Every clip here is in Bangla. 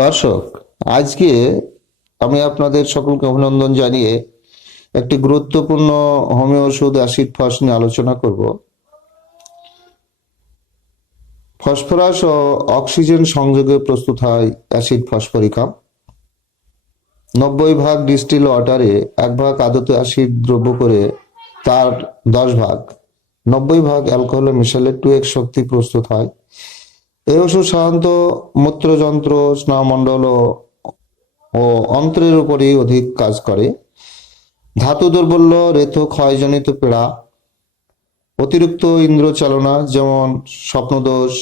দর্শক, আজকে আমি আপনাদের সকলকে অভিনন্দন জানিয়ে একটি গুরুত্বপূর্ণ হোমিও ওষুধ অ্যাসিড ফস নিয়ে আলোচনা করব। ফসফরাস ও অক্সিজেন সংযোগে প্রস্তুত হয় অ্যাসিড ফসফরিকাম নব্বই ভাগ ডিস্টিল ওয়াটারে এক ভাগ আদত অ্যাসিড দ্রব্য করে তার দশ ভাগ। নব্বই ভাগ অ্যালকোহলে মিশালে টু শক্তি প্রস্তুত হয়। এই ওষুধ সাধারণত মূত্রযন্ত্র স্নায়ুমণ্ডল ও ও অন্ত্রের উপরই অধিক কাজ করে। ধাতু দুর্বল্য রেথ ক্ষয়জনিত পীড়া, অতিরিক্ত ইন্দ্রচালনা যেমন স্বপ্নদোষ,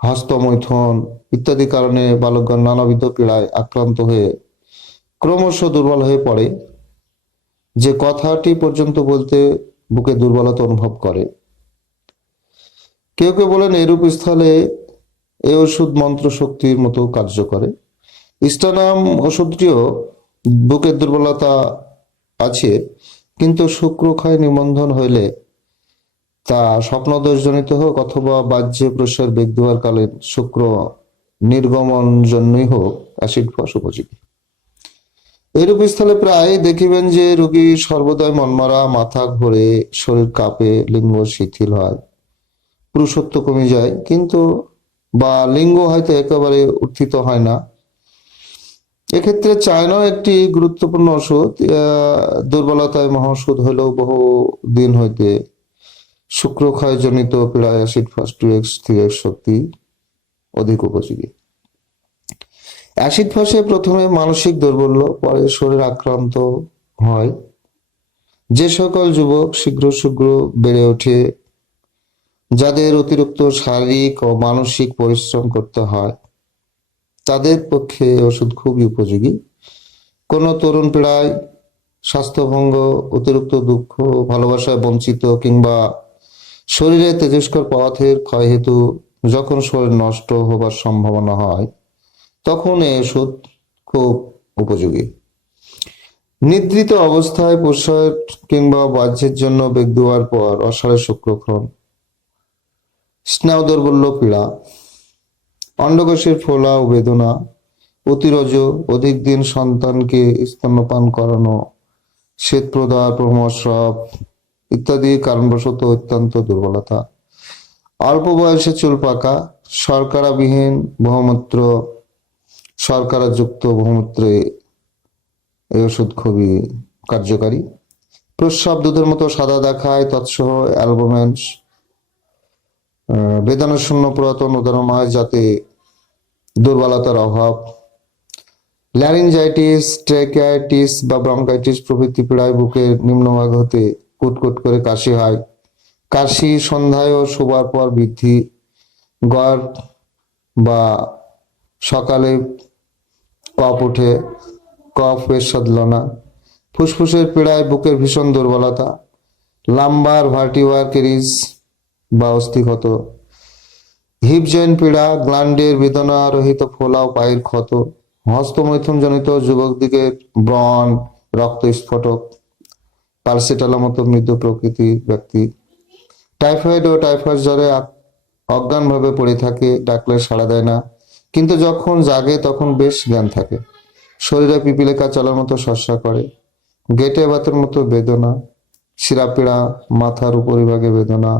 হস্তমৈথুন ইত্যাদি কারণে বালকগণ নানাবিধ পীড়ায় আক্রান্ত হয়ে ক্রমশ দুর্বল হয়ে পড়ে। যে কথাটি পর্যন্ত বলতে বুকে দুর্বলতা অনুভব করে। কেউ কেউ বলেন এরূপ স্থলে এই ওষুধ মন্ত্র শক্তির মতো কার্য করে। ইস্টানাম ওষুধটিও বুকের দুর্বলতা আছে, কিন্তু শুক্র ক্ষয় নিবন্ধন হইলে তা স্বপ্নদোষজনিত হোক অথবা বাহ্যে প্রসার বেগ দেওয়ার কালীন শুক্র নির্গমন জন্যই হোক অ্যাসিড ফস উপযোগী এরূপ স্থলে প্রায় দেখিবেন যে রোগী সর্বদাই মনমারা, মাথা ঘোরে, শরীর কাঁপে, লিঙ্গ শিথিল হয়। পুরুষত্ব কমে যায়, কিন্তু বা লিঙ্গ হয়তো একেবারে উত্থিত হয় না। এক্ষেত্রে চায়নাও একটি গুরুত্বপূর্ণ ওষুধ। দুর্বলতায় মহাওষুধ হলেও বহু দিন হইতে শুক্রক্ষয় জনিত পীড়ায় acid first two X three X শক্তি অধিক উপযোগী। অ্যাসিড ফাঁসে প্রথমে মানসিক দুর্বল্য, পরে শরীর আক্রান্ত হয়। যে সকল যুবক শীঘ্র শীঘ্র বেড়ে ওঠে যাদের অতিরিক্ত শারীরিক ও মানসিক পরিশ্রম করতে হয়, তাদের পক্ষে ওষুধ খুবই উপযোগী। কোনো তরুণ পীড়ায় স্বাস্থ্যভঙ্গ, অতিরিক্ত দুঃখ, ভালোবাসায় বঞ্চিত কিংবা শরীরে তেজস্কর পদার্থের ক্ষয় হেতু যখন শরীর নষ্ট হবার সম্ভাবনা হয়, তখন এই ওষুধ খুব উপযোগী। নিদ্রিত অবস্থায় প্রসার কিংবা বাহ্যের জন্য বেগ দেওয়ার পর অসারে শুক্রক্ষণ স্নায়ু দুর্বল্য পীড়া অন্ডকোষের ফোলা ও বেদনা, অতিরজ অধিক দিন সন্তানকে স্তন্যপান করানো শ্বেত প্রদাহ প্রমস্রাব ইত্যাদি কারণবশত অত্যন্ত দুর্বলতা। অল্প বয়সে চুল পাকা, শর্করাবিহীন বহুমূত্র, শর্করাযুক্ত বহুমূত্রে এই ওষুধ খুবই কার্যকারী। প্রস্রাব দুধের মতো সাদা দেখায় তৎসহ অ্যালবুমেন বেদনা শূন্য পুরাতন হয় যাতে দুর্বলতার অভাব। ল্যারিঞ্জাইটিস ট্রেকাইটিস বা ব্রঙ্কাইটিস প্রভৃতি পীড়ায় বুকের নিম্নভাগ হতে কুটকুট করে কাশি হয়। কাশি, সন্ধ্যায় ও শোবার পর বৃদ্ধি, গড় বা সকালে কফ ওঠে, কফ এর সাদলনা ফুসফুসের পীড়ায় বুকের ভীষণ দুর্বলতা। লাম্বার ভার্টিওয়ার কেরিজ বা অস্থিক্ষত হিপ জয়েন্ট পীড়া, গ্ল্যান্ডের বেদনা রহিত ফোলা ও পায়ের ক্ষত হস্তমৈথুন জনিত যুবক যুবকদিগের ব্রণ রক্ত স্ফটক পালসেটালার মতো মৃদু প্রকৃতি ব্যক্তি। টাইফয়েড ও টাইফয়েড জ্বরে অজ্ঞানভাবে পড়ে থাকে, ডাকলে সাড়া দেয় না। কিন্তু যখন জাগে, তখন বেশ জ্ঞান থাকে। শরীরে পিপিলিকা চলার মতো সস্যা করে। গেটে বাতের মতো বেদনা। শিরাপীড়া, মাথার উপরিভাগে বেদনা,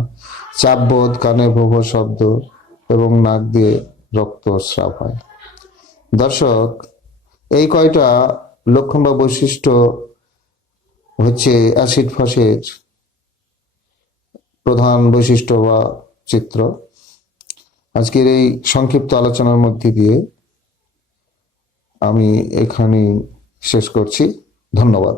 চাপবোধ কানে ভোভ শব্দ এবং নাক দিয়ে রক্ত স্রাব হয়। দর্শক, এই কয়টা লক্ষণ বা বৈশিষ্ট্য হচ্ছে অ্যাসিড ফাঁসের প্রধান বৈশিষ্ট্য বা চিত্র। আজকের এই সংক্ষিপ্ত আলোচনার মধ্যে দিয়ে আমি এখানে শেষ করছি। ধন্যবাদ।